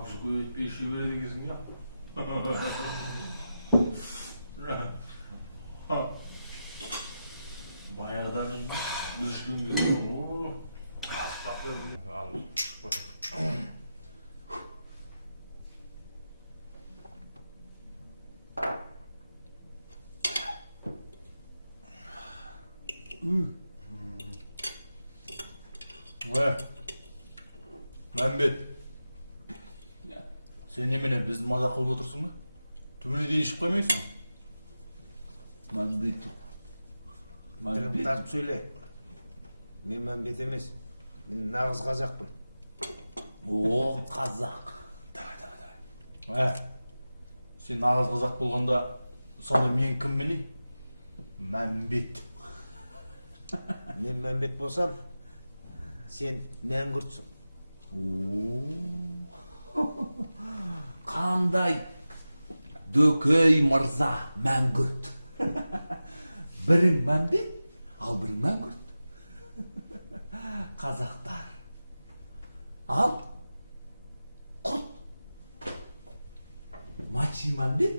Табыс көйетпей іше береді екенсің, я? Баяғыдан біз ішкен кезде, Мәмбет, сен немене бізді мазақ қылып отырсың ба? Түбіне дейін ішіп қоймайсың? Мәмбет. Тілім тартып сөйле. Мен Мәмбет емес. Мен нағыз қазақпын. О, қазақ. Давай. Сен нағыз қазақ болғанда, сонда мен кім міне? Мәмбет. Мен Мәмбет болсам, сен мәңгүртсің. Қандай дөкей мырза мәңгүрт. Бірің Мәмбет, ал бірің мәңгүрт. Қазақтар. Ал құрт. Мачи Мәмбет,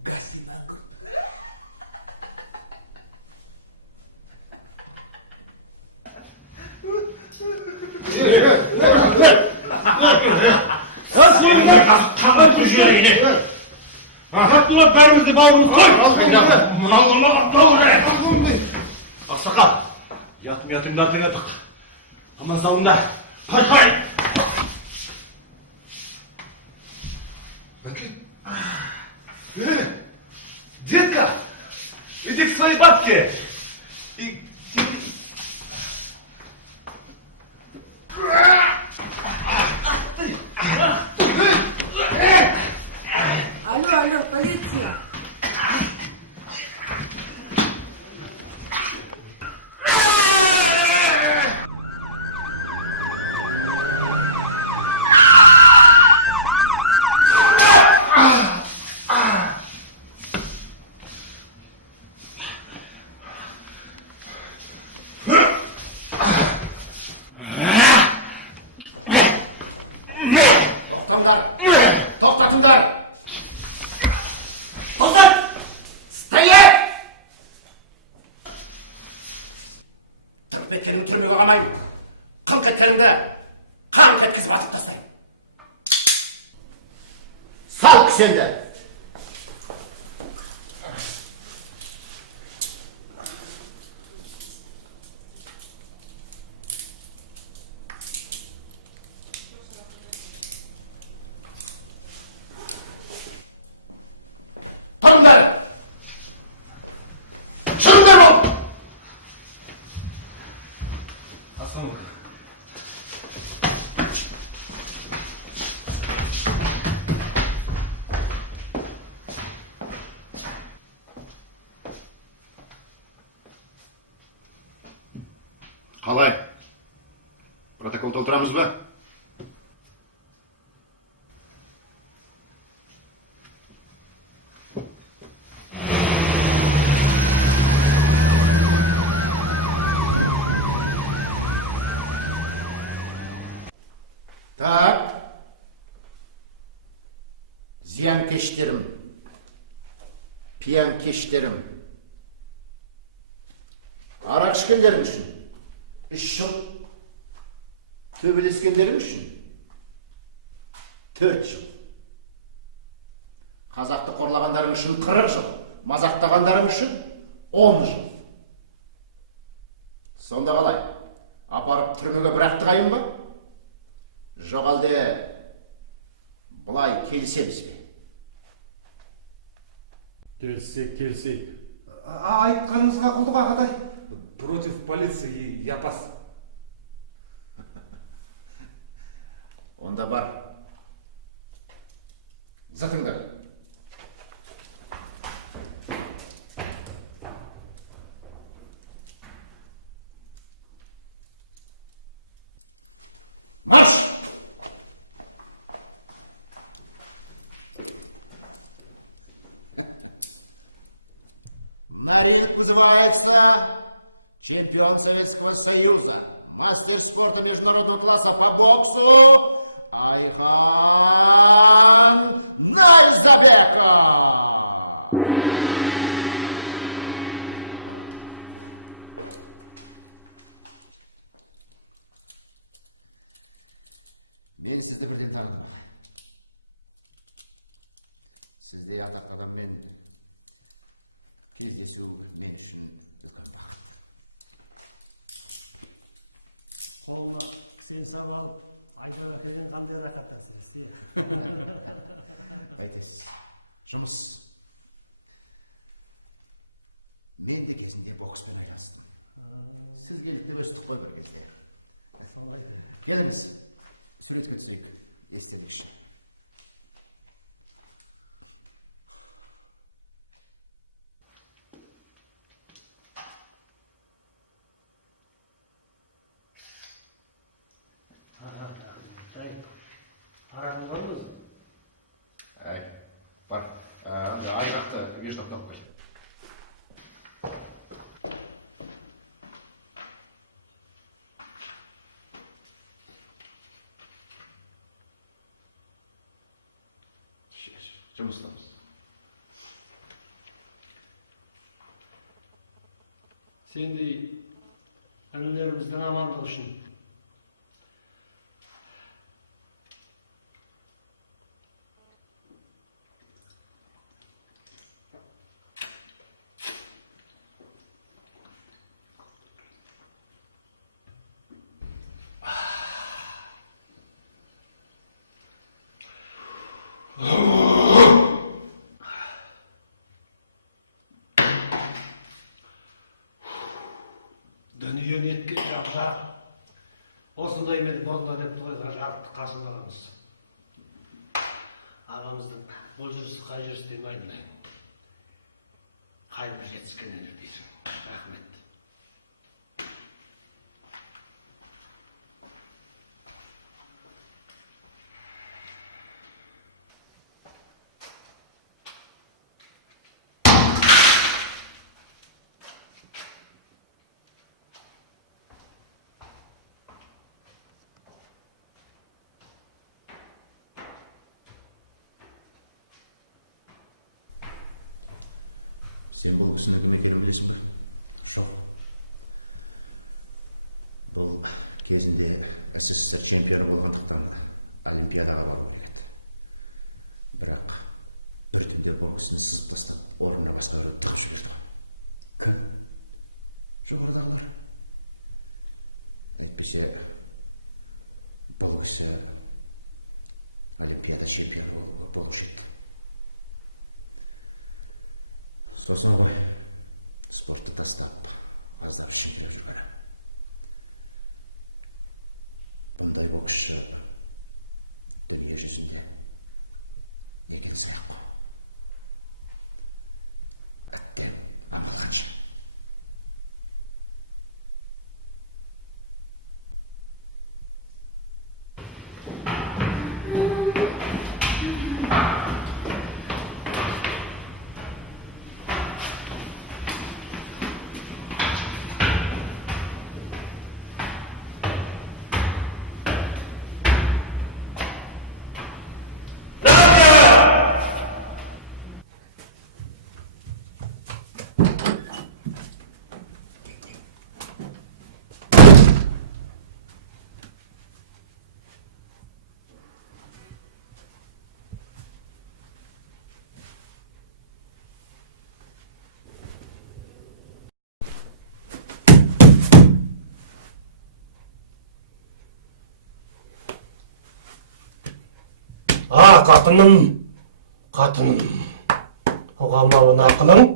гаси мәңгүрт. қаған түшерейіне. Қаттылар бәрімізді бауырымыз қой. Мынауына қаттау жай. Ақсақа, ятым-ятымды артыңа тық. Аман салыңда. Қай. Детка, иди к своей бабке. Алло, полиция! Тоқтаңдар! Тоқтатыңдар! Тоқтат! Стоять! Тырп еткеніңді түрмеге қамайын. Қыңқ еткеніңді қаңқ еткізіп атып тастайын. Сал кісенді! Тұрыңдар! Шығыңдар бол! Қалай? Протокол толтырамыз ба? Так. Зиянкештерім, пиянкештерім. Арақ ішкендерің үшін 3 жыл, төбелескендерің үшін 4 жыл. Қазақты қорлағандарың үшін 40 жыл, мазақтағандарың үшін 10 жыл. Сонда қалай? Апарып түрмеге бір-ақ тығайын ба? Жоқ әлде бұлай келісеміз бе? Келсек. Айтқаныңызға құлдық, ағатай. Против полиции я пас. Онда бар. Затыңдар. Марш! На ринг вызывается чемпион Советского Союза, мастер спорта международного класса по боксу Айхан Найзабеков. Мен сізді бірден таныдым. Сіздей атақты адаммен кездесу мен үшін үлкен бақыт. Қолына кісен сап алып, айдап әкелген қандай рақат әсіресе. Қайтесіз, жұмыс. Мен де кезінде бокспен айналыстым. Сіз келдік деп өстік қой бір кезде. Солай. Келіңіз, суретке түсейік, естелік үшін. Арағың бар өзі? Бар, айрақты веждап алып қой. Жұмыстамыз. Сендей інілеріміздің амандығы үшін дүние неткен жап-жақ. Осындай мен бұрында деп тойға жарықты қасымдағымыз. Ағамыздың бұл жүрісі қай жүріс демей айналайын. Қай бір жетіскеннен дейсің. Рахмет. Сен бұл кісінің кім екенін білесің бе? Жоқ. Бұл кезінде СССР чемпионы болғандықтан Олимпиадаға бару керек еді. Бірақ бір түнде бұл кісіні сызып тастап, орнына басқа біреуді тығып жіберді. Кім? Жоғарыдағылар. Әйтпесе, бұл кісі Олимпиада чемпионы болушы еді. Сосын ғой, спортты тастап, аздап шіңкіреп жүргені. Бұндай боксшы дүние жүзінде некен саяқ қой. Әттең амал қанша. Қатыным, оған маған ақылың?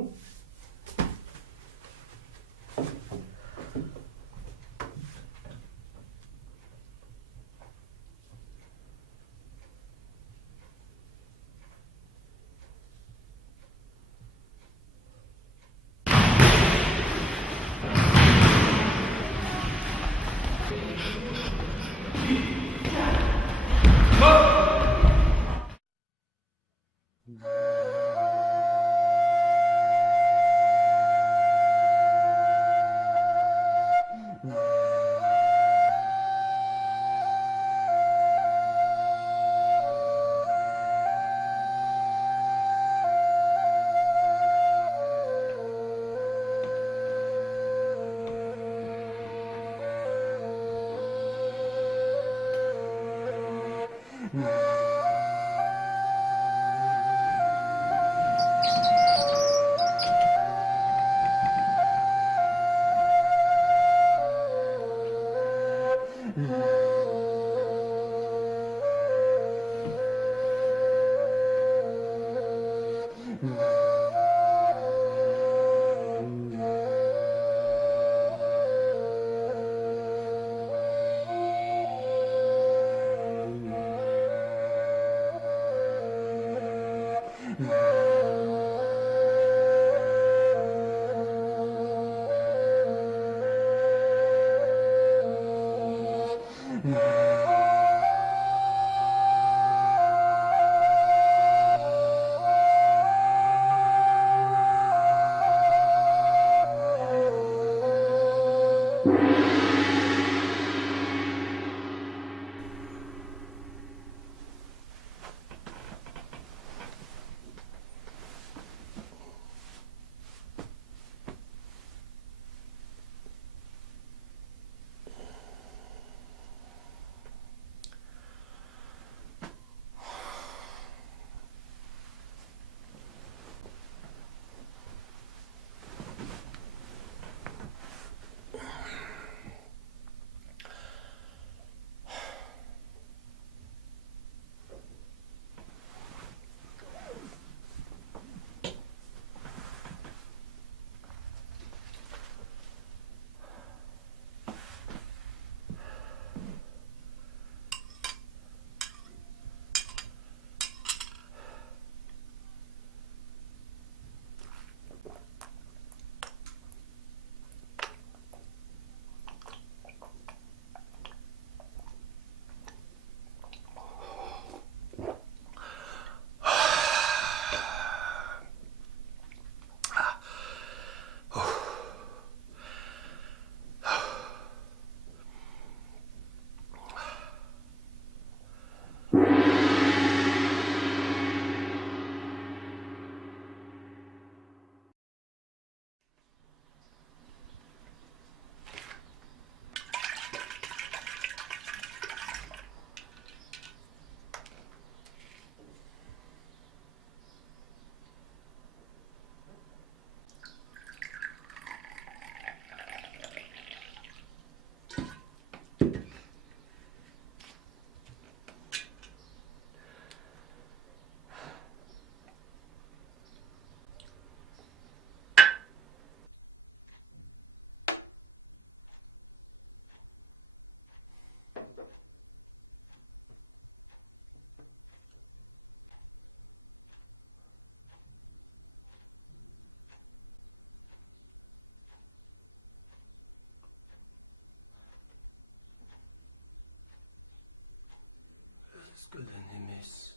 Өзгеден емес,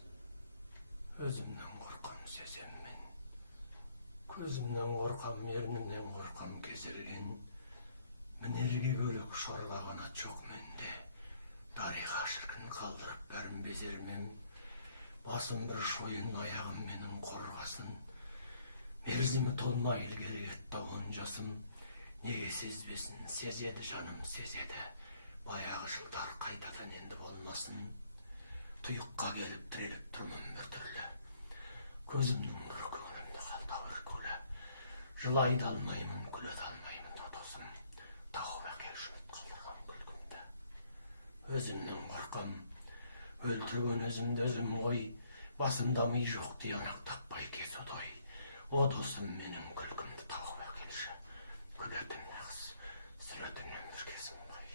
өзімнен қорқам сезем мен. Көзімнен қорқам, ернімнен қорқам кезерген. Мінерге бөлік шорға қанат жоқ менде. Дариға шіркін қалдырып бәрін безермем. Басым бір шойын, аяғым менің қорғасын. Мерзімі толмай ilgeri кетті он жасым. Неге сезбесін, сезеді жаным, сезеді. Баяғы жылдар қайтадан енді болмасын. Тұйыққа келіп тіреліп тұрмын бір түрлі. Көзімнің нұры көңілімді қалдау үркулі. Жылай да алмаймын, күле де алмаймын да досым. Тауып әкелші қалдырған күлкімді. Өзімнен қорқам, өлтірген өзімді өзім ғой. Басымда ми жоқ тиянақ таппай кесудай. О досым, менің күлкімді тауып әкелші. Күлетін нағыз, сүретін өмір кесім бай.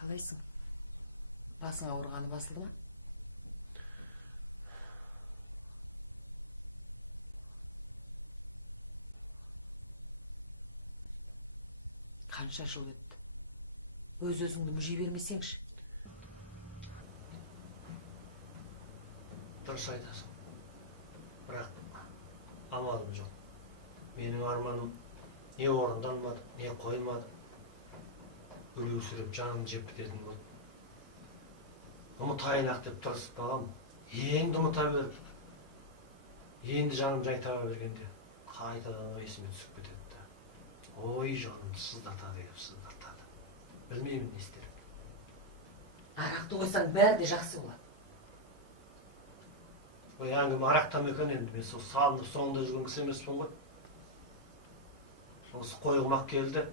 Қалайсың? Басың ауырғаны басылды ма? Қанша жыл өтті? Өз-өзіңді мүжей бермесеңші. Дұрыс айтасың. Бірақ амалым жоқ. Менің арманым не орындалмады, не қоймады. Үлеусіреп жаным жеп бітетін болды. Ұмытайын-ақ деп тырыспағам. Енді ұмыта беріп. Енді жаным жай таба бергенде қайтадан есіме түсіп кетеді. Ой, жаным сыздата беріп сыздатады. Білмеймін не істерімді. Арақты қойсаң бәрі де жақсы болады. Ой, әңгіме арақтам екен енді. Мен сол салынып соңында жүрген кісі емеспін ғой. Осы қойылмақ келді.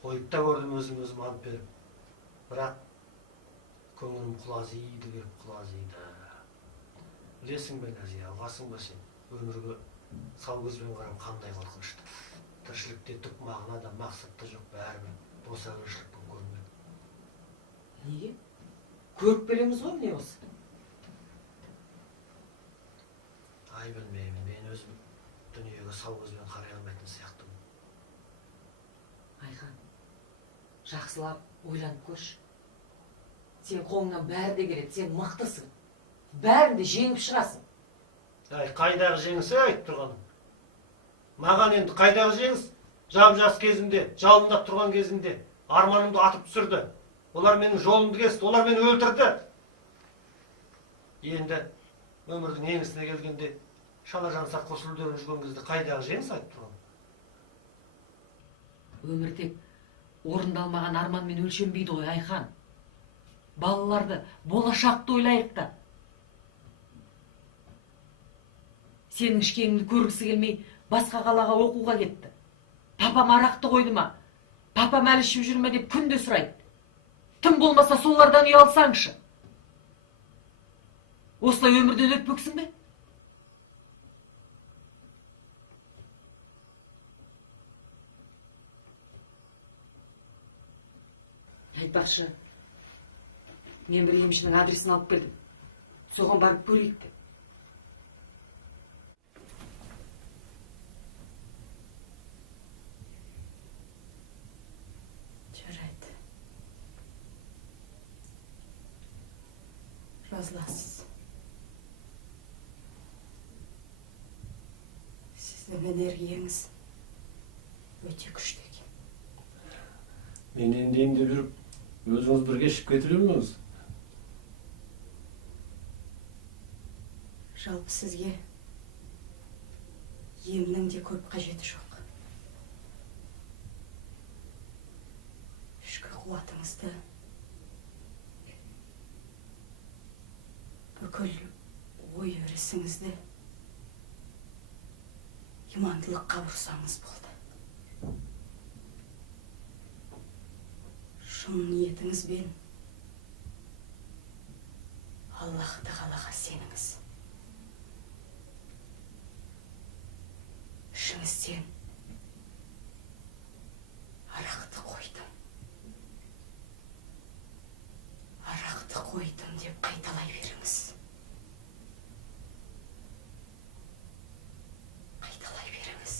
Қойып та көрдім өзім алып беріп. Бірақ көңілім құлазиды келіп құлазиды. Білесің бе, Назия, ұғасың ба сен? Өмірге сау көзбен қарау қандай қорқынышты. Тіршілікте түк мағына да мақсат та жоқ, бәрібір бос әурешілік болып көрінеді. Неге? Көріп келеміз ғой, не осы? Ай, білмеймін, мен өзім дүниеге сау көзбен қарай алмайтын сияқтымын. Айхан, жақсылап ойланып көрші. Сен қолыңнан бәрі де келеді, сен мықтысың. Бәрін де жеңіп шығасың. Ай, қайдағы жеңісі айтып тұрғаным. Маған енді қайдағы жеңіс? Жап-жас кезімде, жалындап тұрған кезімде арманымды атып түсірді. Олар менің жолымды кесті, олар мені өлтірді. Енді өмірдің еңісіне келгенде шала жансақ қосылдырып жүрген кезде қайдағы жеңіс айтып тұрғаным. Өмір тек орындалмаған арманмен өлшенбейді ғой, Айхан. Балаларды, болашақты ойлайық та. Сенің ішкеніңді көргісі келмей, басқа қалаға оқуға кетті. Папам арақты қойды ма? Папам әлі ішіп жүр ме деп күнде сұрайды. Тым болмаса солардан ұялсаңшы. Осылай өмірден өтпексің бе? Айтпақшы, мен бір емшінің адресін алып бердім. Соған барып көрейік деп. Жарайды. Жазыласыз. Сіздің энергияңыз өте күшті екен. Мен енді емдеп жүріп, өзіңіз бірге ішіп кетіп жүрмеңіз. Жалпы сізге емнің де көп қажеті жоқ. Ішкі қуатыңызды бүкіл ой өрісіңізді имандылыққа бұрсаңыз болды. Шын ниетіңізбен Аллах тағалаға сеніңіз. Ішіңізден арақты қойдым. Арақты қойдым деп қайталай беріңіз. Қайталай беріңіз.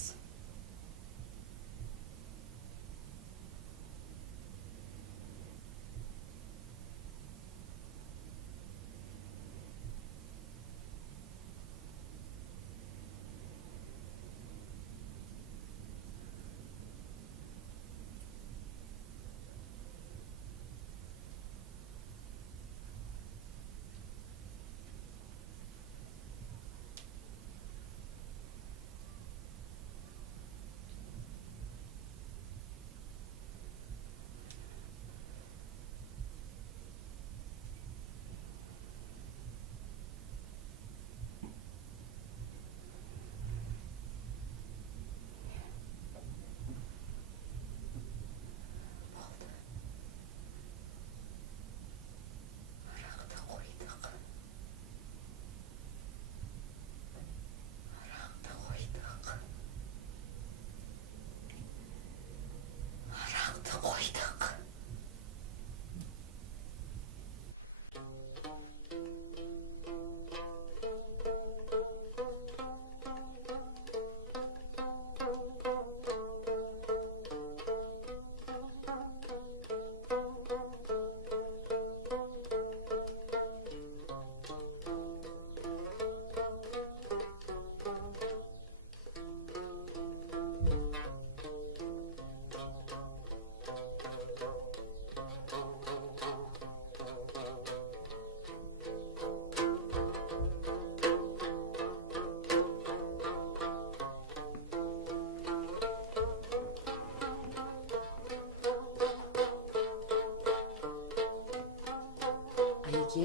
Айке,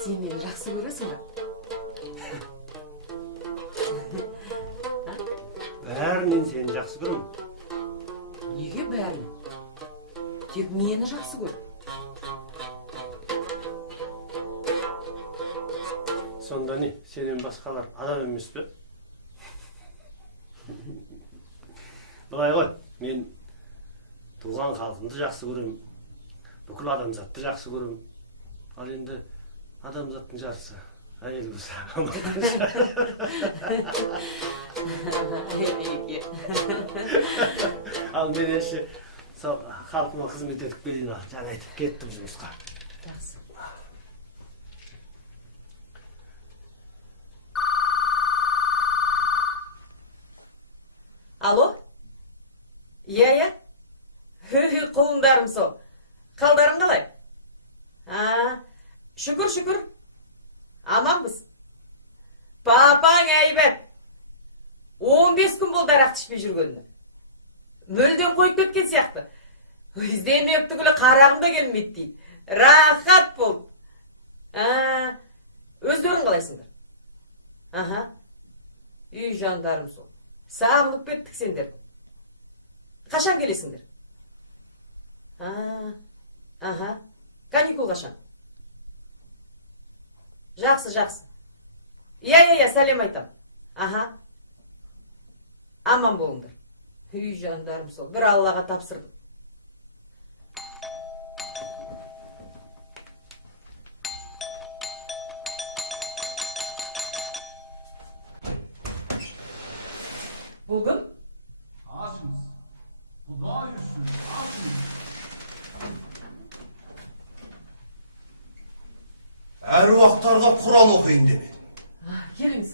сен мені жақсы көресің бе? Бәрінен сені жақсы көрем. Неге бәрін? Тек мені жақсы көр. Сонда не, сенен басқалар адам емес пе? Былай ғой, мен туған халқымды жақсы көрем. Бүкіл адамзатты жақсы көрем. Ал енді адамзаттың жартысы әйел болса. Айке. Ал мен еше сол халқыма қызмет етіп берейін, жаңа айтып кеттім жұмысқа. Жақсы. Алло? Иә. Құлындарым сол. Қалдарың қалай? Шүкір. Аманбыз. Папаң әйбәт. 15 күн болды арақ ішпей жүргеніне. Мүлдем қойып кеткен сияқты. Өздемеп түгілі қарағым да келмейді дейді. Рахат болды. Өздерің қалайсыңдар? Үй жандарым сол. Сағынып кеттік сендер. Қашан келесіңдер? Каникул қашан? Жақсы. Иә, сәлем айтам. Аман болыңдар. Үй жандарым сол. Бір Аллаға тапсырдым. Бүгін? Açınız. Kulağı üstünüz. Açınız. Әруақтарға Құран оқиын демедім. Келіңіз.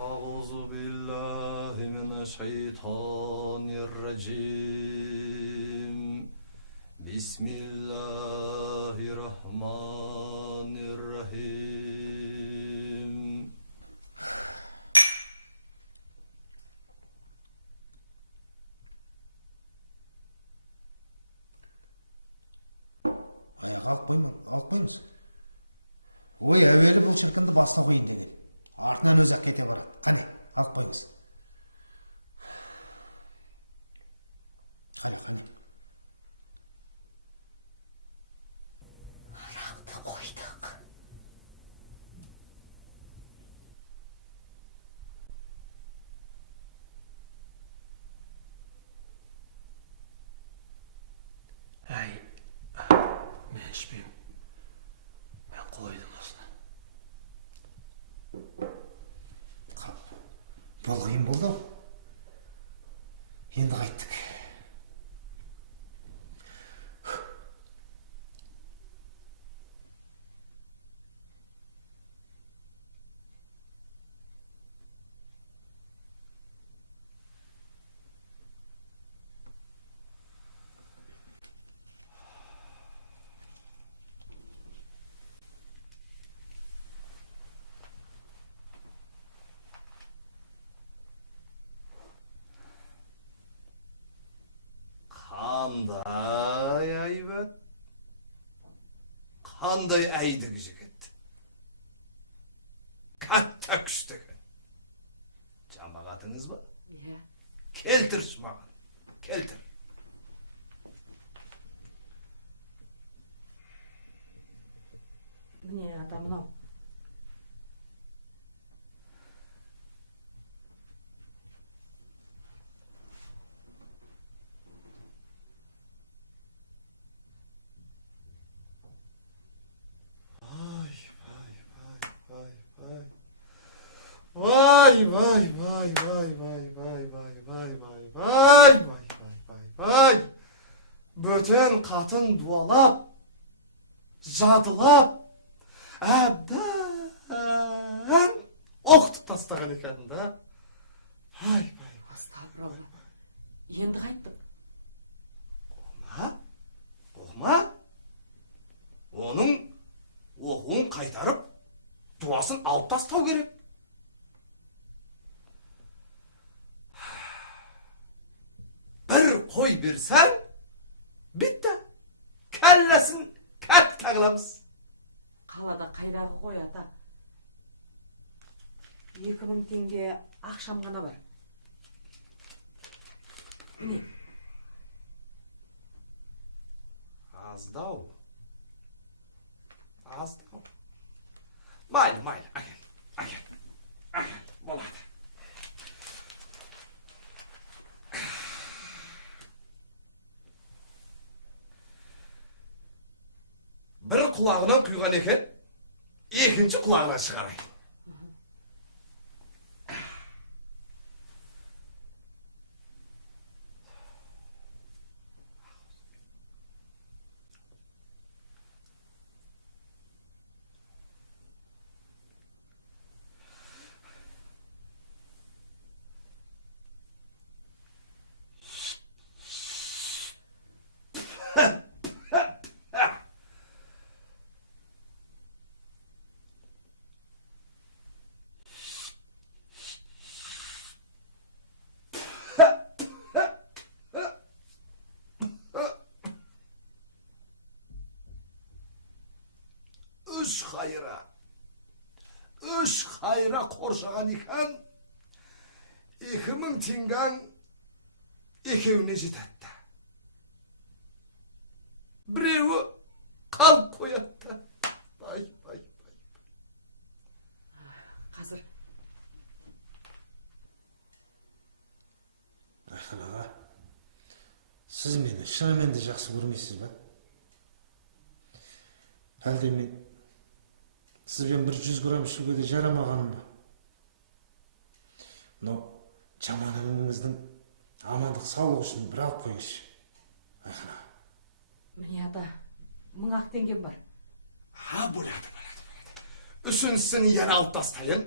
أعوذ بالله من الشيطان الرجيم بسم الله الرحمن الرحيم алып қойыңыз. Ой, әуелі бұл шіркінді баста қойын деген. Артынан өзі-ақ кете барады. Қане, алып қойыңыз. Қане. Арақты қойдық. Мен ішпеймін. Мен қойдым осыны. Бұл қиын болды ау. Енді қайттық. Қандай айбат, қандай әйдік жігіт. Қатта күштігі. Жамағатыңыз ба? Иә. Келтірші маған, келтір. Міне ата мынау. Vay. Böten qатын dualap, jadılap, әбден оқытып тастаған екен да. Vay. Астапыралла. Енді қайттым. Оқыма. Оның оқуын қайтарып, дуасын алып тастау керек. Bir koy bersen, bitti. Kellesін кәт тағыламыз. Қалада қайдағы қой ата? 2000 теңге ақшам ғана бар. Аздау. Майлы, әкел, болады. Bir құлағынан құйған екен, екінші құлағынан шығарайын. Үш қайра қоршаған екен, 2000 теңгең екеуіне жетеді. Біреуі қалып қояды. Бай. Қазір. Айхан аға, сіз мені шынымен де жақсы көрмейсіз ба? Әлде мен сізбен 100 грамм ішуге де жарамағаным ба? Но жаманыңыздың амандық саулық үшін бір алып қойыңызшы. Айхан аға. Міне ата, 1000 теңгем бар. Болады. Үшіншісін ен алып тастайын.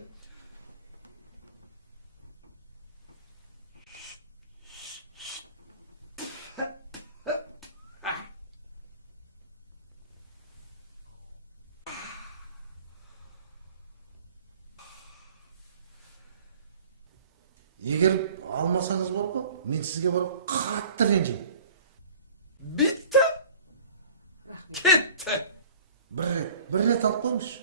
Егер алмасаңыз бар ғой, мен сізге барып қатты ренжимін. Bitti. Рахмет. Кетті. бір рет алып қойыңызшы.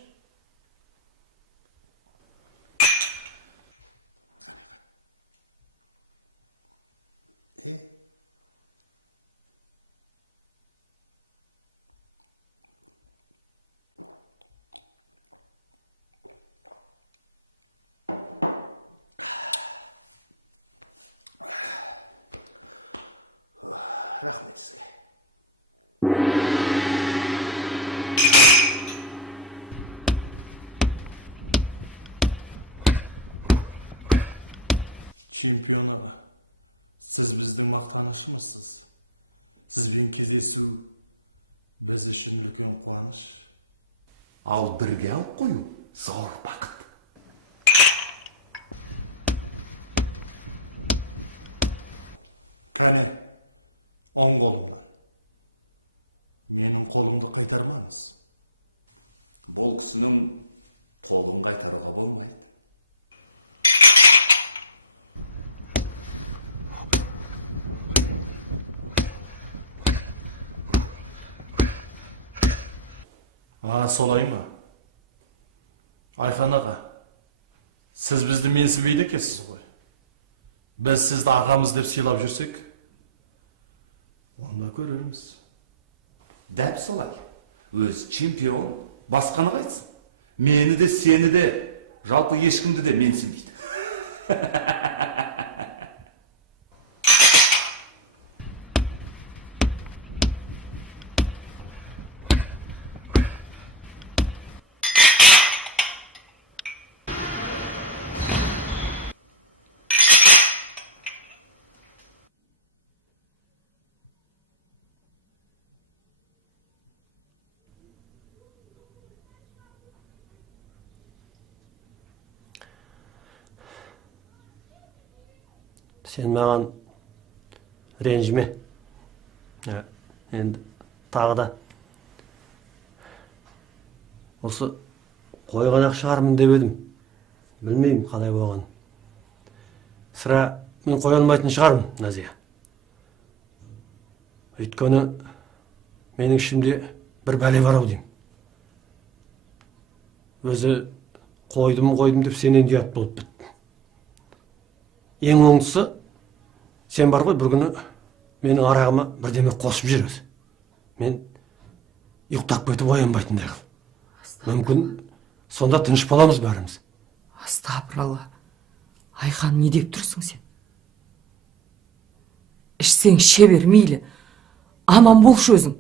Рахмет сізге. Чемпион аға, сіз біздің мақтанышымызсыз. Сізбен кездесу біз үшін үлкен қуаныш. Ал бірге алып қою зор бақыт. Кәне, оң қолымнан. Менің қолымды қайтармаңыз. Бұл кісінің қолын қайтаруға болмайды. Солай ма? Айхан аға, сіз бізді менсінбейді екенсіз ғой. Біз сізді ағамыз деп сыйлап жүрсек, онда көрерміз. Дәп солай. Өз чемпион басқаны қайтсын. Мені де, сені де, жалпы ешкімді де менсінбейді. Сен маған ренжіме. Енді тағы да осы қойғанақ шығармын деп едім. Білмеймін қалай болған. Сірә мен қоя алмайтын шығармын, Назия. Өйткені менің ішімде бір бәле бар ау деймін. Өзі қойдым деп сенен ұят болып бітті. Ең оңдысы, сен бар ғой, бір күні менің арағыма бірдеме қосып жүреді. Мен ұйықтап кетіп оянбайтындай қыл. Мүмкін сонда тыныш боламыз бәріміз. Астапыралла. Айхан, не деп тұрсың сен? Ішсең іше бер, мейлі. Аман болшы өзің.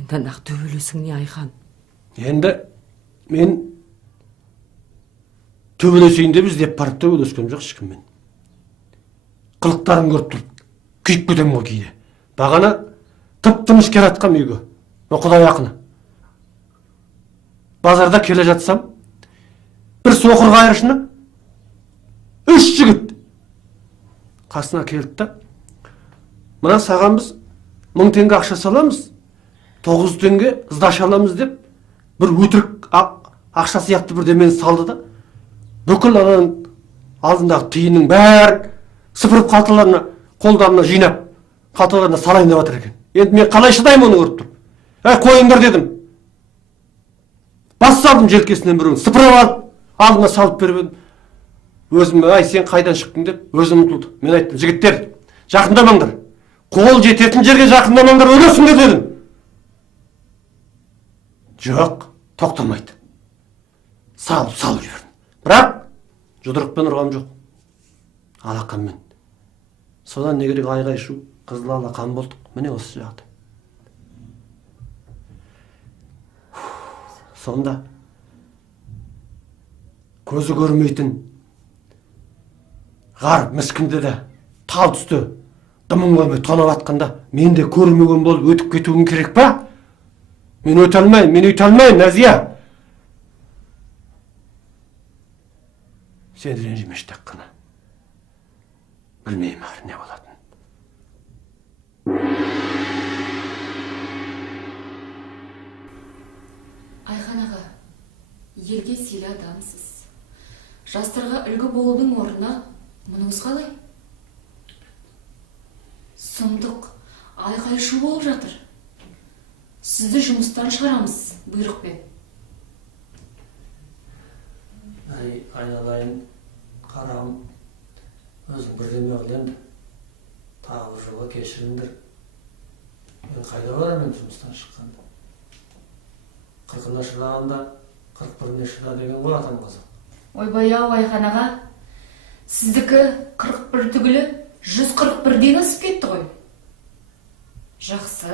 Енді нақ төбелесің не, Айхан? Енді мен төбелесейін деп іздеп барып төбелескен жоқ ешкіммен. Қылықтарын көріп тұрып, күйіп кетемін ғой кейде. Бағана тып-тыныш келе жатқам үйге. Құдай ақыны. Базарда келе жатсам, бір соқыр қайырышына 3 жігіт қасына келді да, мына саған біз 1000 теңге ақша саламыз, 900 теңге ыздаш аламыз деп, бір өтірік ақша сияқты бірдемені салды да, бүкіл ананың алдындағы тиынның бәрін сыпырып қалталарына, қолдарына жинап, қалталарына салайын деп жатыр екен. Енді мен қалай шыдаймын оны көріп тұрып? Қойыңдар дедім. Бас салдым желкесінен біреуін, сыпырып алып, алдыма салып беріп едім. Өзім, сен қайдан шықтың деп, өзім ұмтылды. Мен айттым, жігіттер, жақындамаңдар. Қол жететін жерге жақындамаңдар, өлесіңдер дедім. Жоқ, тоқтамайды. Салып жүрдім. Бірақ жұдырықпен ұрғам жоқ. Алақанмен. Содан не керек айғай шу, қызыл алақан болдық. Міне осы жақта. Сонда көзі көрмейтін ғар міскінді де тал түсті дымын көрмей тонап атқанда мен де көрмеген болып өтіп кетуім керек па? Мен өте алмайым, Назия. Сен ренжімешті қана. Білмеймін ар не болатын. Айхан аға, елге сыйлы адамсыз. Жастарға үлгі болудың орнына мұныңыз қалай? Сұмдық, айқай шу болып жатыр. сізді жұмыстан шығарамыз, бұйрықпен. Әй, айналайын, қарауым, өзің бірдеме қыл енді. Тағы бір жолға кешіріңдер. Мен қайда барамын жұмыстан шыққанда? 40-на шыдағанда 41-не шыда деген ғой атам қазақ. Ойбай-ау Айхан аға, сіздікі 41 түгілі 141-ден асып кетті ғой. Жақсы,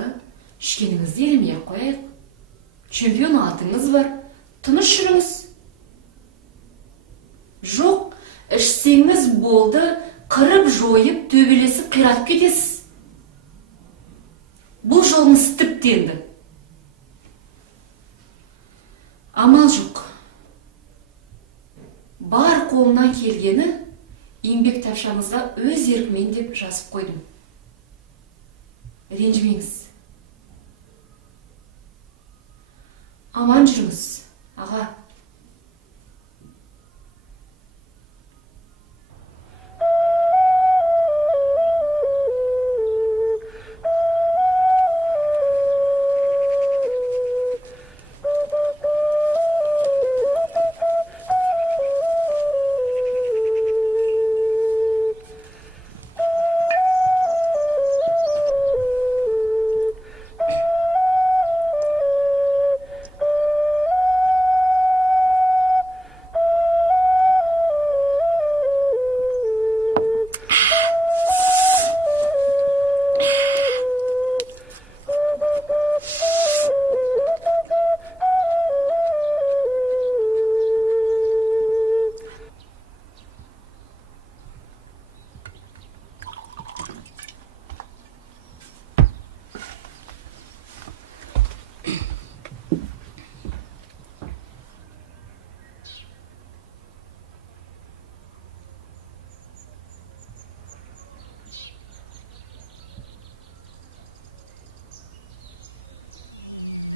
ішкеніңізді елемей-ақ қояйық. Чемпион атыңыз бар, тыныш жүріңіз. Жоқ, ішсеңіз болды, қырып жойып, төбелесіп қиратып кетесіз. Бұл жолыңыз тіптенді. Амал жоқ. Бар қолынан келгені еңбек тапшаңызға өз еркімен деп жазып қойдым. Ренжімеңіз. Аман жүріңіз, аға.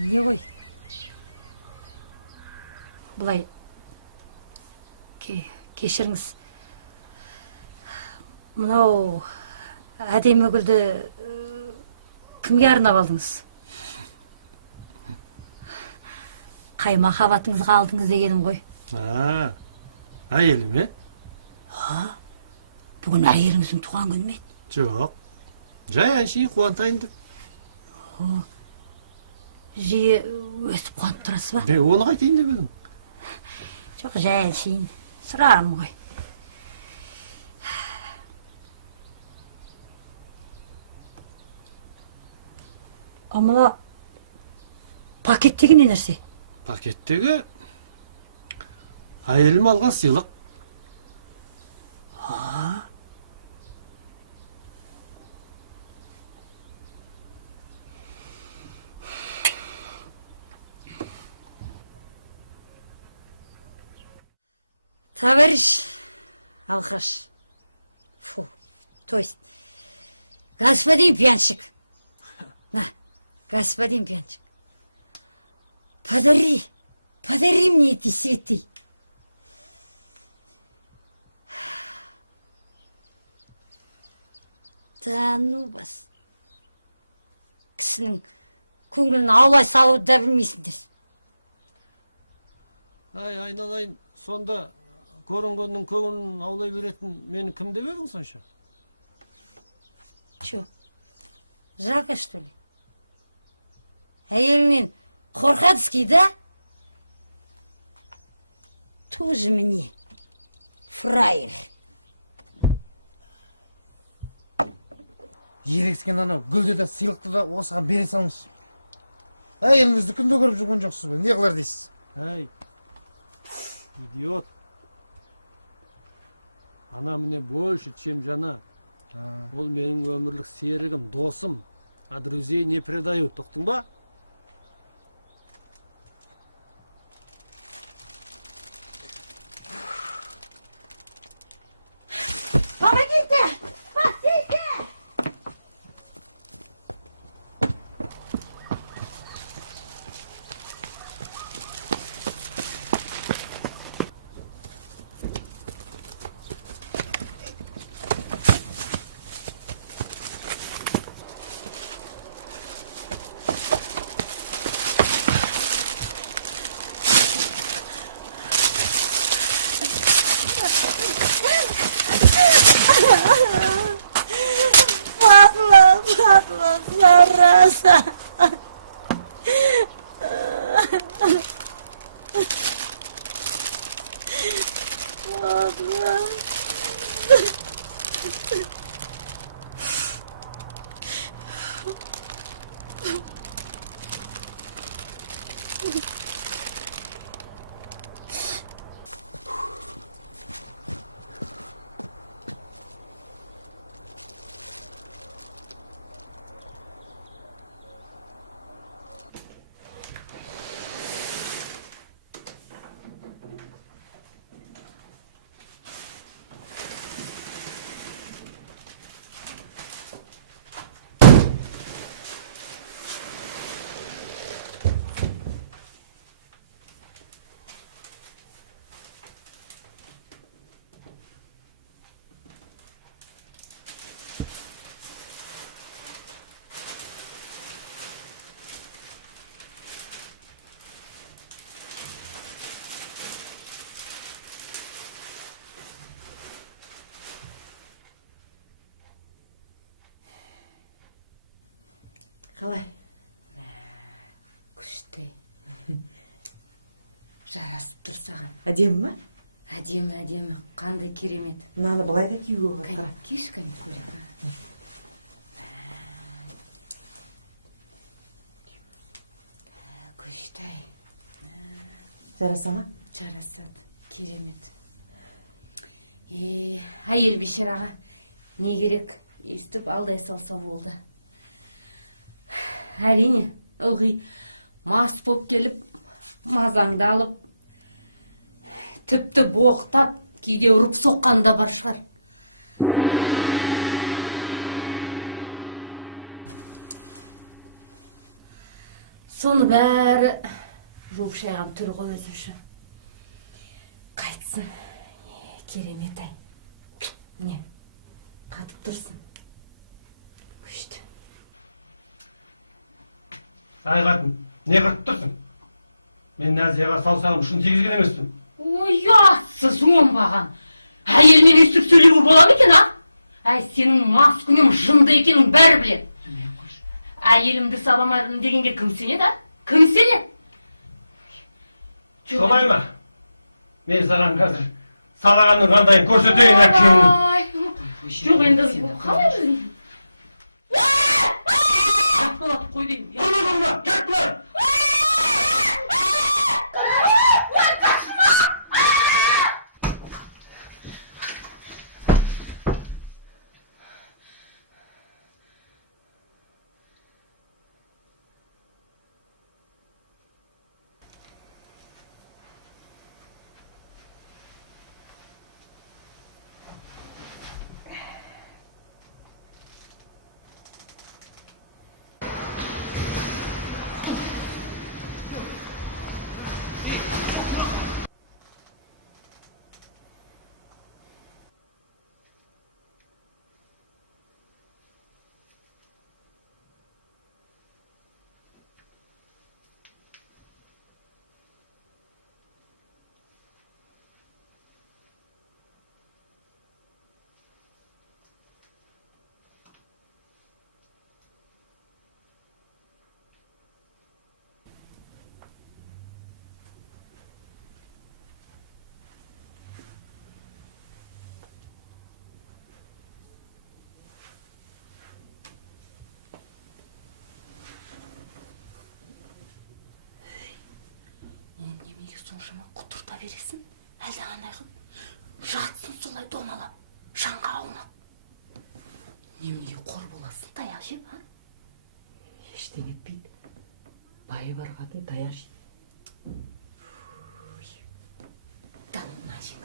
Не ғой? Бұлай, кешіріңіз. Мынау әдемі гүлді кімге арнап алдыңыз? Қай махаббатыңызға алдыңыз дегенім ғой. Әйелі ме? Бүгін әйеліңіздің туған күні ме? Жоқ. Жай әншейін қуантайын деп. Жиі өстіп қуанып тұрасыз ба? Оны қайтайын деп едім. Жоқ, жай әншейін сұрағым ғой. Мына пакеттегі не нәрсе? Пакеттегі әйелім алған сыйлық. Товарищ алкаш. Фу, то есть, господин пьянчик. На, господин пьянчик. Подари мне эти цветы. Да ну бас. Кісінің көңілін аулай салуды да білмейсіңдер. Айналайын, сонда көрінгеннің көңілін аулай беретін мені кім деп едің сонша? Чё, жалко, что ли? Әйелінен қорқадский, да? Тоже мне фраер. Ерекскен анау гүлді де сыйлықты да осыған бере салыңыз. Әйеліңізді күнде көріп жүрген жоқсыз ба? Не қылар дейсіз? Әй, идиот. Ана міне больше, чем жана. Ол менің өмірлік серігім, досым. А друзей не предают, тоқтың ба? Помогите! Спасите! Bakma, Sarasa. Bakma. Қалай? Күшті. Жарасып тұр саған. Әдемі ма? Әдемі, әдемі. Қандай керемет. Мынаны былай да киюге болады. Қара. Кеш кәне көрек. Күшті. Жараса ма? Жарасады. Керемет. Әйел бейшараға не керек? Естіп алдай салса болды. Әрине, ылғи мас боп келіп, мазаңды алып, тіпті боқтап, кейде ұрып соққанда бар шығар. Соны бәрі жуып шайған түрі ғой өзінше. Қайтсын, керемет ай. Не, қатып тұрсын. Күшті. Ай қатын, не қатып тұрсың? Мен Нәзияға саусағым ұшын тигізген емеспін. Ой, яссыз оңбаған. Әйелмен өстіп сөйлеуі бола ма екен, а? Әй, сенің мас күнің жынды екенін бәрі біледі. Әйелімді сабамадым дегенге кім сенеді, а? Кім сенеді? Солай ма? Мен саған қазір салағанның қандайын көрсетейін әкеңнің. Жоқ, енді қалай жүрейін? Жат болады, қой деймін. Тұрма, кет бұлар! Немеге соншама құтырта бересің? Әлде қандай қып? Жатсын солай домалап, жанға аунап. Немеге қор боласың, таяқ жеп, а? Ештеңе етпейді. Байы бар қатын таяқ жейді. Дамына жеп.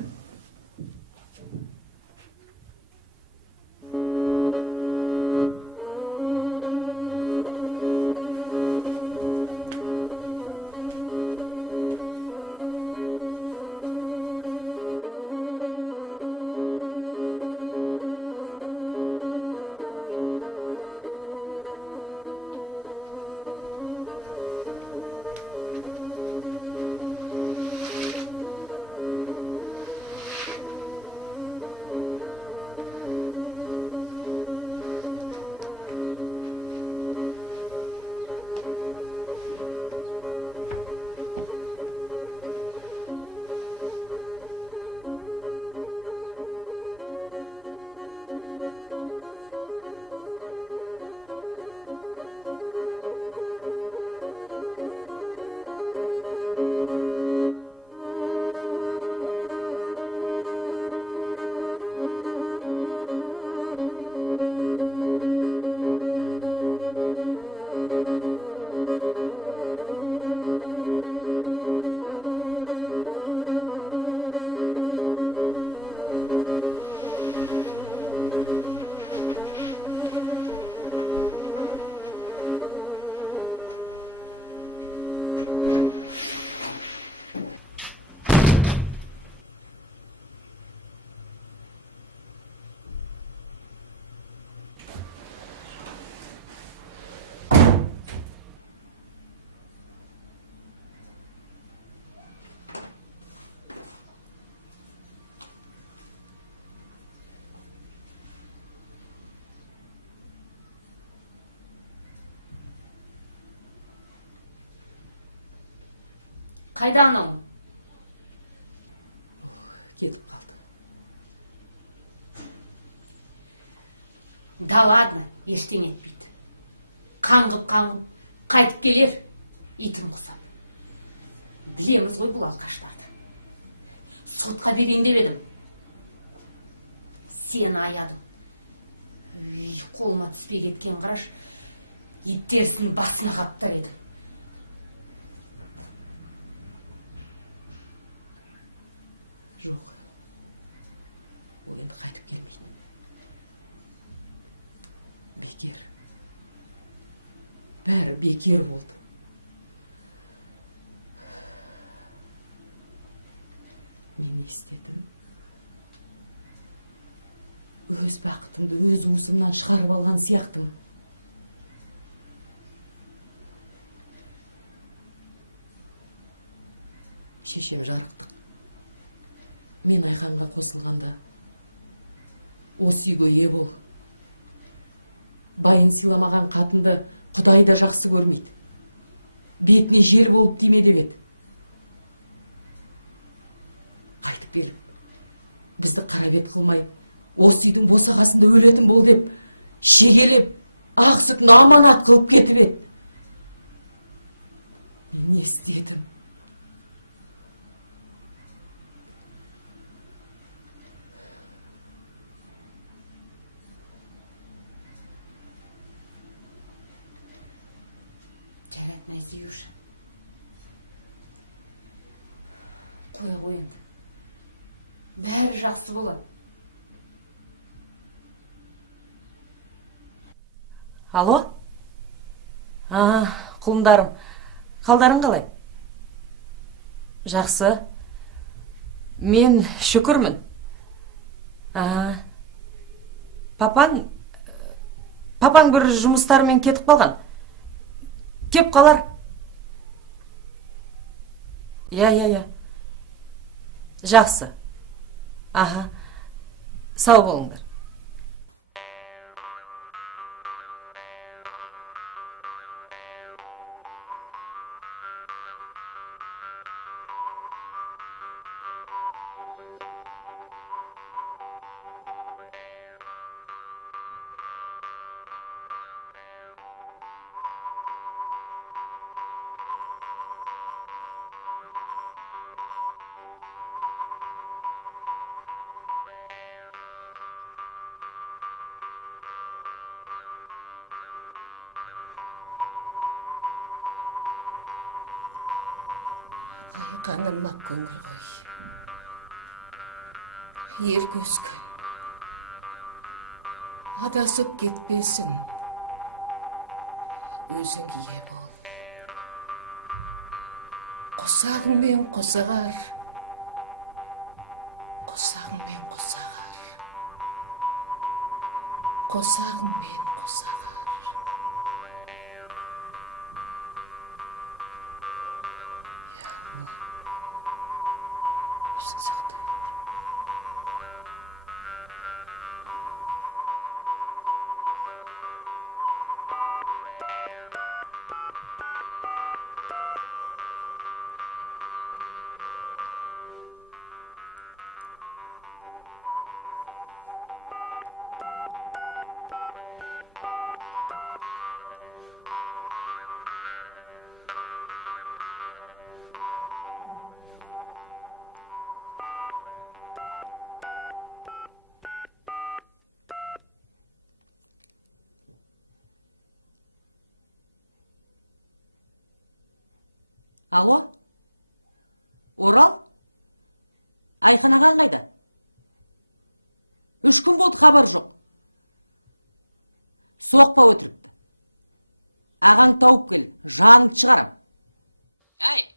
Қайда анауың? Кетіп қалды. Да ладно, ештеңе етпейді. Қаңғып, қайтып келер, итім құсап. Білеміз ғой бұл алқаштарды. Сотқа берейін деп едім. Сені аядым. Қолыма түспей кеткен қараш, ит терісінің басына қаптар едім. Жоқ. Ол енді қайтып келмейді. Бекер. Бәрі бекер болды. Мен не істедім? Өз бақытымды өз уысымнан шығарып алған сияқтымын. Шешем жарықтық. Мен Айханға қосылғанда осы үйге ие бол. Байын сыйламаған қатынды Құдай да жақсы көрмейді. Бетіне жел болып тиме деп еді. Қайтып келіп, бізді қара бет қылмай, осы үйдің босағасында өлетін бол деп, шегелеп, ақсүтін аманат қылып кетіп еді. Мен не істедім? Жарат, Назиюша. Қой енді. Бәрі жақсы болады. Алло? Құлындарым. Қалдарың қалай? Жақсы. Мен шүкірмін. Папаң бір жұмыстарымен кетіп қалған. Кеп қалар. Я. Жақсы. Сау болыңдар. Қанымын ақ көңіл ғой. Ер көзгім. Адасып кетпесін. Өзің ие бол. Қосағыңмен қосағар. Қосағыңмен қосағар. Қосағыңмен қосағар. Алло? Орал? Айхан ағаң қайда? 3 күн болды, хабар жоқ. Соқпа өтірікті. Ағаң тауып кел, жаныңды шығарам. Әй!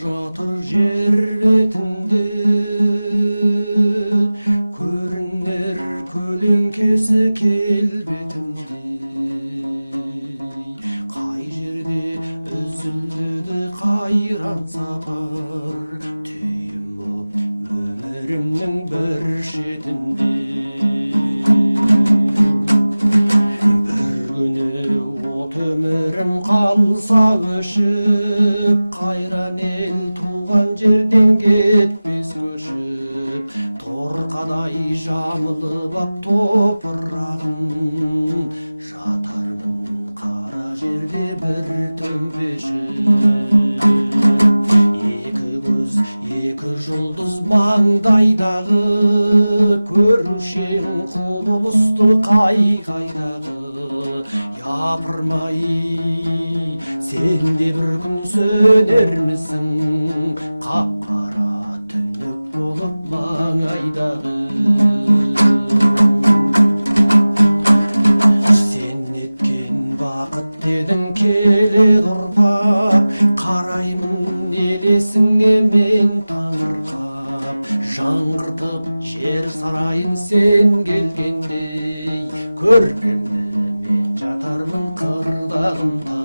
жатыр жер бетінде көрінер көлеңкесі келбетіндей, қай жерде үзілді қайран сапар, түйін боп өмірімнің бір шетінде. Бір күні от өмірім қалса өшіп, қайран ел туған жерден кетпес көшіп, торқадай жамылып ап топырағын, жатармын қара жерде бір төмпешіп. Екі көз, екі жұлдыз маңдайдағы, көрушең құбылысты қай-қайдағы. Япырмай, сен де бір күн сөнермісің, қап-қара түнек болып маңайдағы. Сен неткен бақыт дедің келеді ұрпақ, қараймын елесіңе мен таңырқап, жаңғыртып жер сарайын сен келгендей, көрпемді мен жатармын қырдағымда.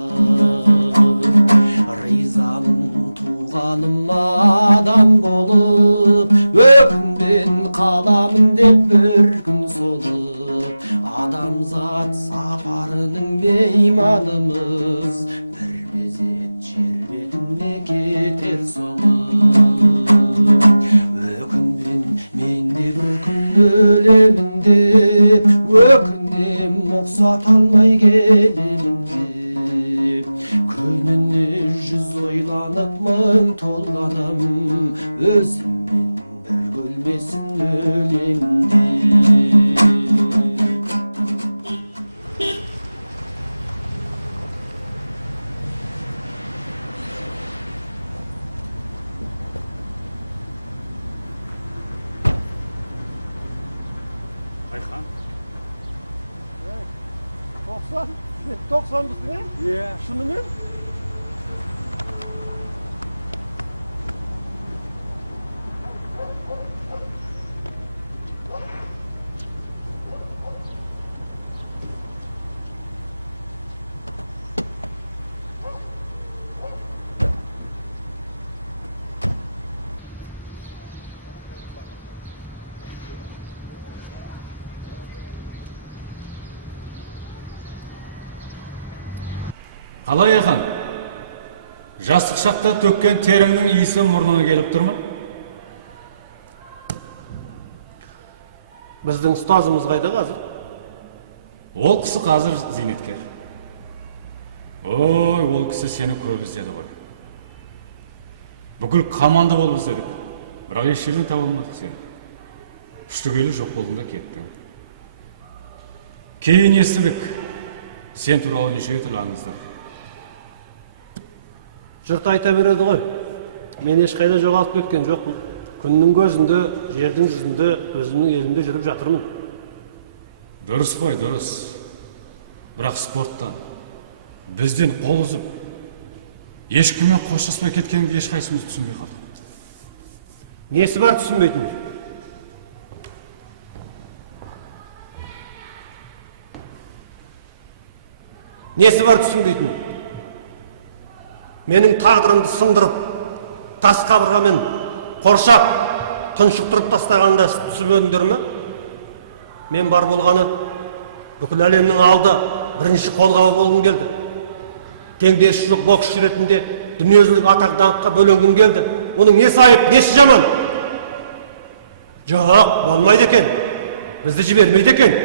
Ризамын туғаным адам болып, өкінбен қаламын деп бір күн солып, адамзат сапарының мейманымыз, бір мезет жер бетіне кетер соғып. Өкінбен мен де бір күн өлемін деп, өкінем ұқсата алмай келемін деп, күніне 100 ойланып мың толғанам, өзіммен бір бөлмесін өлеңде. Айхан, 90-дысың, е? Е, шынымен? Қалай Айхан? Жастық шақта төккен теріңнің иісі мұрныңа келіп тұр ма? Біздің ұстазымыз қайда қазір? Ол кісі қазір зейнеткер. Ой, ол кісі сені көп іздеді ғой. Бүкіл команда болып іздедік. Бірақ еш жерден таба алмадық сені. Үштігейлі жоқ болдың да кеттің. Кейін естідік. Сен туралы неше түрлі аңыздар. Жұрт айта береді ғой. Мен ешқайда жоғалып кеткен жоқпын. Күннің көзінде, жердің жүзінде, өзімнің елімде жүріп жатырмын. Дұрыс қой, дұрыс. Бірақ спорттан, бізден қол үзіп, ешкіммен қоштаспай кеткеніңді ешқайсымыз түсінбей қалдық. Несі бар түсінбейтін? Несі бар түсінбейтін? Менің тағдырымды сындырып, тас қабырғамен қоршап, тұншықтырып тастағанда түсінбедіңдер ме? Мен бар болғаны бүкіл әлемнің алды бірінші қолғабы болғым келді. Теңдесі жоқ боксшы ретінде дүниежүзілік атақ даңққа бөленгім келді. Оның несі айып, несі жаман? Жоқ, болмайды екен. Бізді жібермейді екен.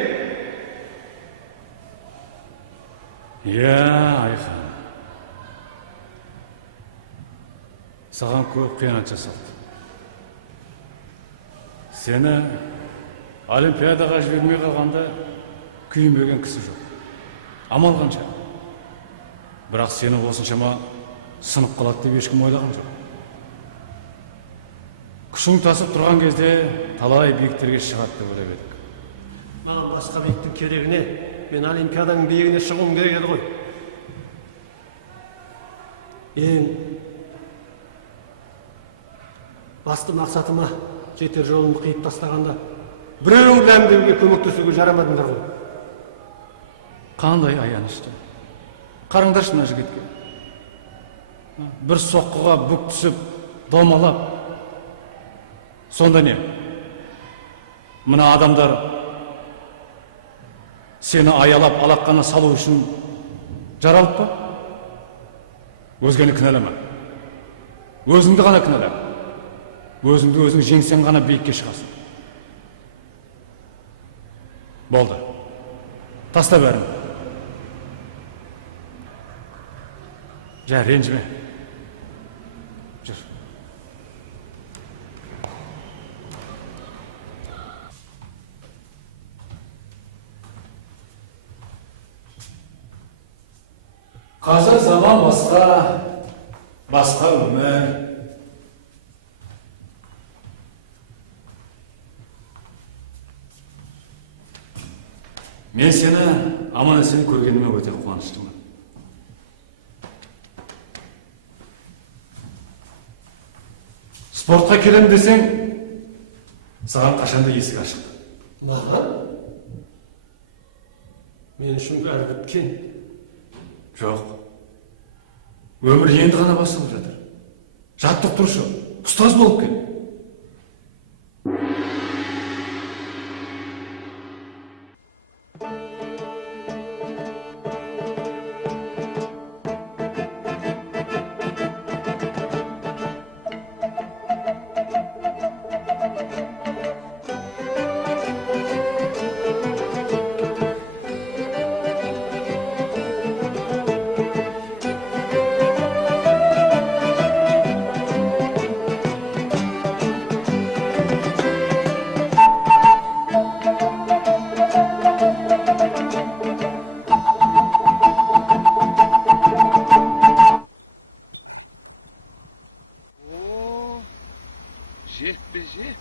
Айхан. Саған көп қиянат жасалды. Сені Олимпиадаға жібермей қалғанда күйінбеген кісі жоқ. Амал қанша. Бірақ сені осыншама сынып қалады деп ешкім ойлаған жоқ. Күшің тасып тұрған кезде талай биіктерге шығады деп ойлап едік. Маған басқа биіктің керегіне, мен Олимпиаданың биігіне шығуым керек еді ғой. Ең басты мақсатыма жетер жолымды қиып тастағанда, біреуің ләмдеуге көмектесуге жарамадыңдар ғой. Қандай аянышты. Қараңдаршы мына жігітке. Бір соққыға бүк түсіп, домалап. Сонда не? Мына адамдар сені аялап алаққана салу үшін жаралып па? Өзгені кінәлама. Өзіңді ғана кінәла. Өзіңді өзің жеңсең ғана биікке шығасың. Болды. Таста бәрін. Жә, ренжіме. Жүр. Қазір заман басқа, басқа өмір. Мен сені аман-есен көргеніме өте қуаныштымын. Спортқа келем десең, саған қашанда есік ашық. Маған? Мен үшін бәрі біткен. Жоқ. Өмір енді ғана басылып жатыр. Жаттықтырушы, ұстаз болып кел. Жек-жек.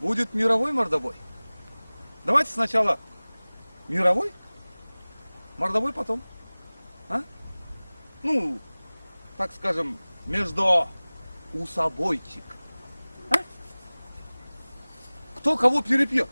Будет мировой мордобой. Давайте сначала мировой, мордобой потом. А? Ну, так скажем, между усобойчик. А? Кто кого перепьет?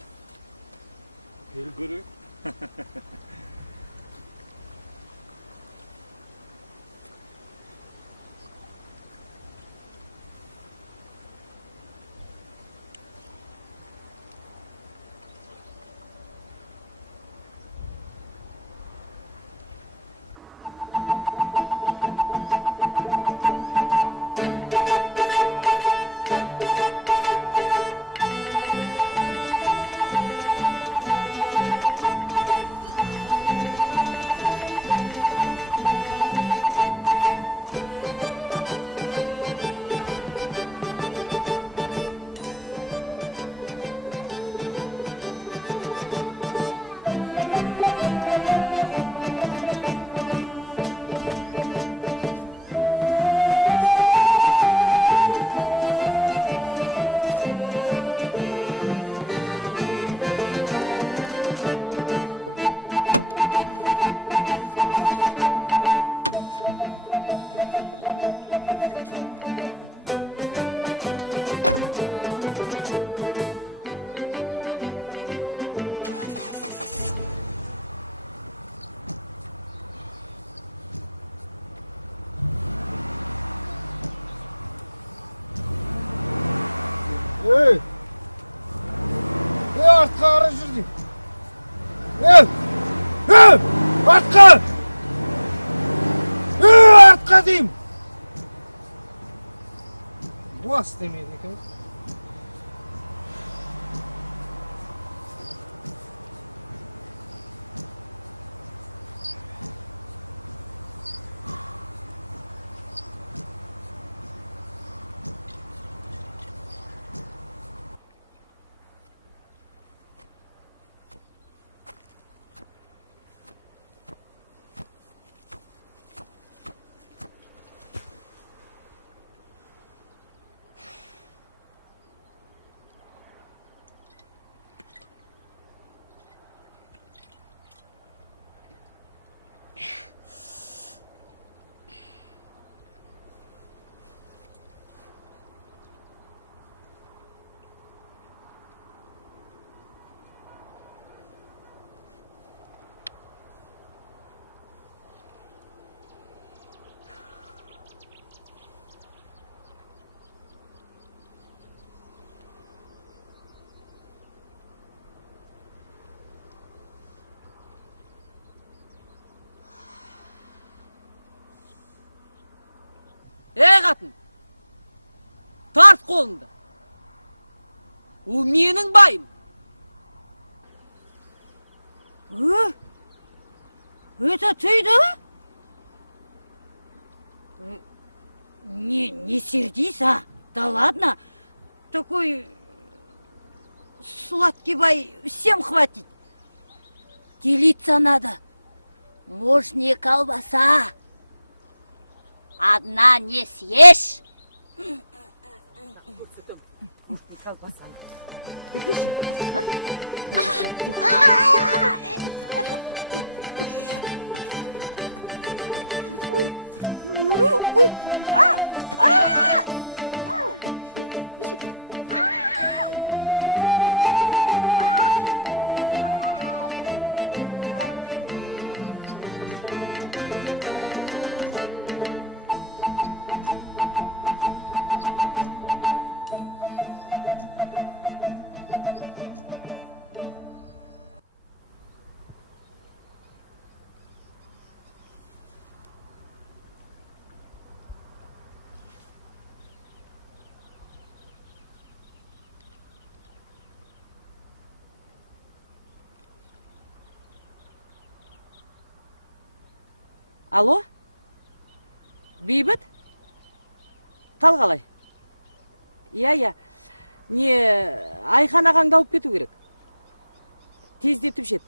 Ey! Ey, артқа қарай жүр дейм. Ей! Ей! Артқа! Ей, артқа дейм. Бас демейді екен. қатын? Тарт қолыңды. Ол менің байым. Это ты, да? Не сердись, а? Да ладно. Такой сладкий бай всем хватит. Делиться надо. Может, не колбаса? Одна не съешь? Колбаса. Алло? Бейбіт? Қал қалай? Иә. Не, Айхан ағаңды алып кету керек. Тездетіп жет.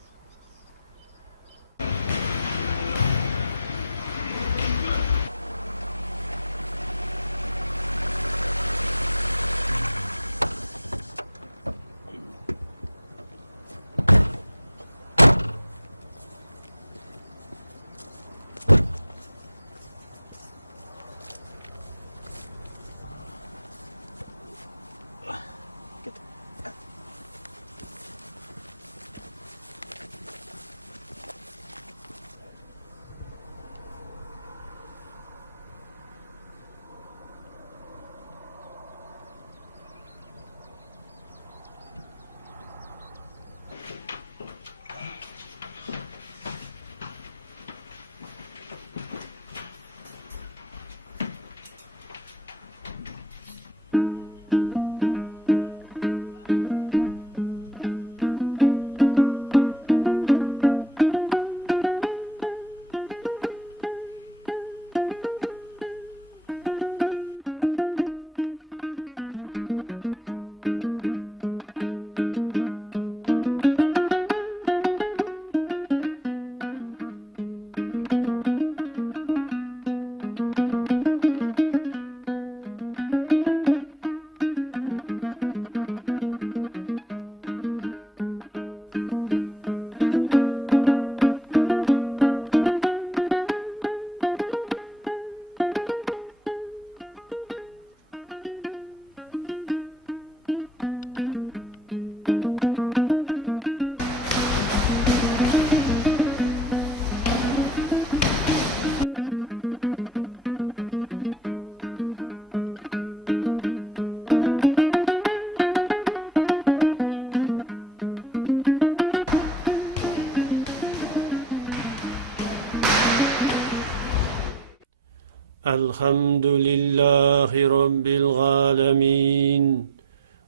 الحمد لله رب العالمين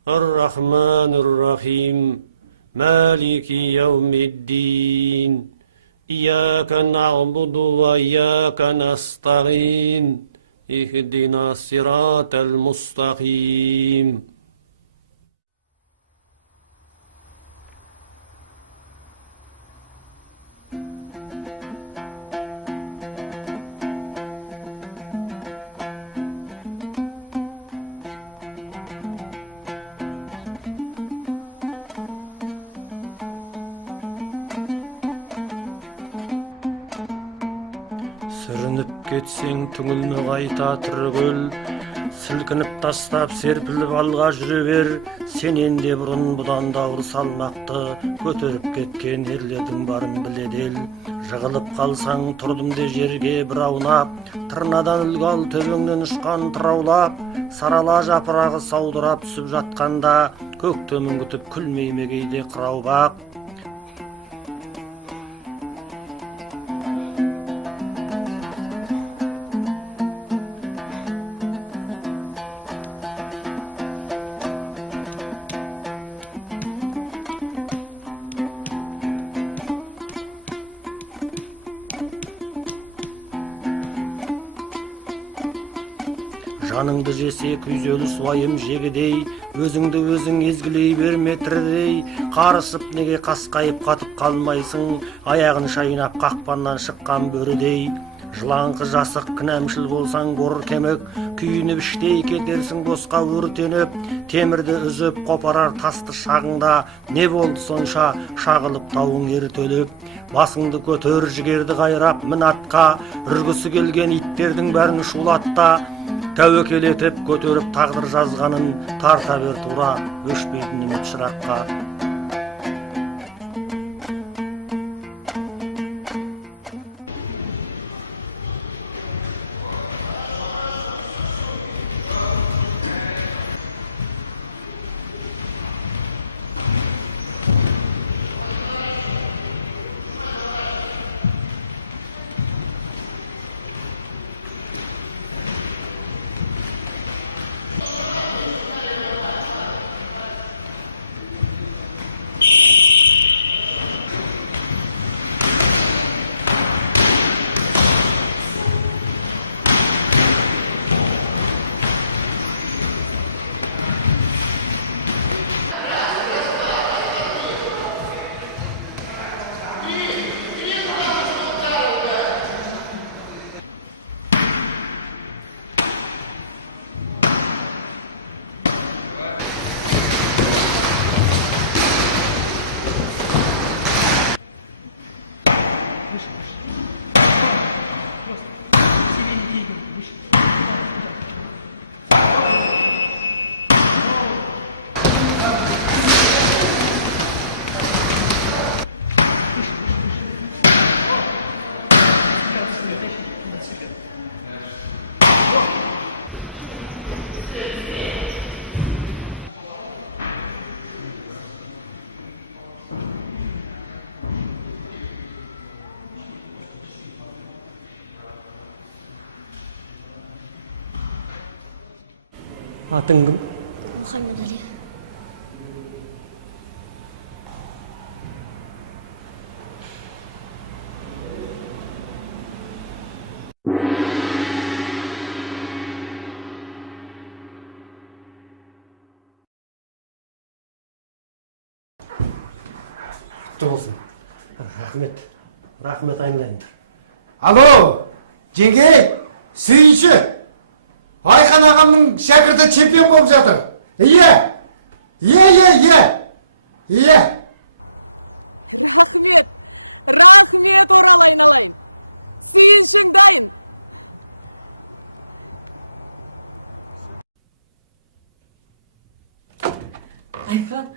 الرحمن الرحيم مالك يوم الدين إياك نعبد وإياك نستعين اهدنا الصراط المستقيم Сен түңілме қайта түргіл, сілкініп тастап серпіліп алға жүре бер. Сенен де бұрын бұдан да ауыр салмақты көтеріп кеткен ерлердің барын біледел. Жығылып қалсаң тұрдым де жерге бір аунап, тырнадан үлгал төбеңнен ұшқан тыраулап, сарала жапырағы саудырап түсіп жатқанда көк төмен күтіп күлмей ме кейде қырау бақ. жаныңды жесе күйзеліс уайым жегідей, өзіңді өзің езгілей берме тірідей, қарысып неге қасқайып қатып қалмайсың, аяғын шайнап қақпаннан шыққан бөрідей. Жылаңқы жасық кінәмшіл болсаң көркемік, күйініп іштей кетерсің босқа өртеніп, темірді үзіп қопарар тасты шағыңда, не болды сонша шағылып тауың ертөліп. Басыңды көтер жігерді қайрап мін атқа, үргісі келген иттердің бәрін шулатта, тәуекел етіп көтеріп тағдыр жазғанын, тарта бер тура өшпейтін шыратқа. Атың кім? Мұхаммед-Али. Құтты болсын. Рахмет айналайын. Алло, жеңгей, сүйінші. Айқан ағамның шәкірті чемпион болып жатыр. Иә. Рахмет орал айналайын. Сүйіншің дайын. Айқан.